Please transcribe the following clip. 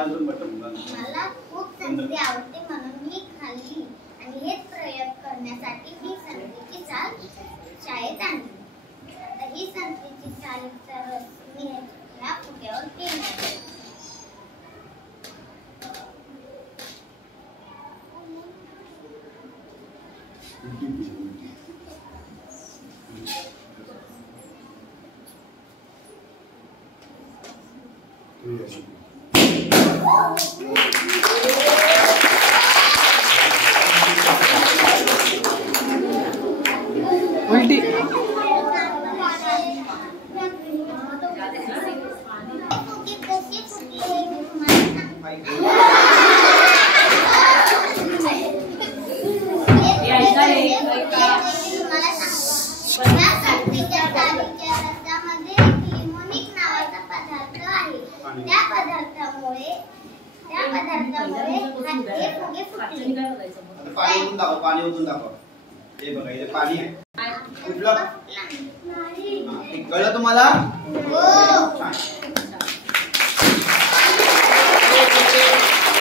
मला खूप संत्री आवडते म्हणून मी खाल्ली आणि हेच प्रयोग करण्यासाठी मी संत्रीची साल शाळेत आणली. आता ही संत्रीची सालचा रस मी या फुग्यावर पिळणार. उलटी पाणी ओतून दाखव. हे बघा इथे पाणी आहे. कुठलं? कळलं तुम्हाला? हो.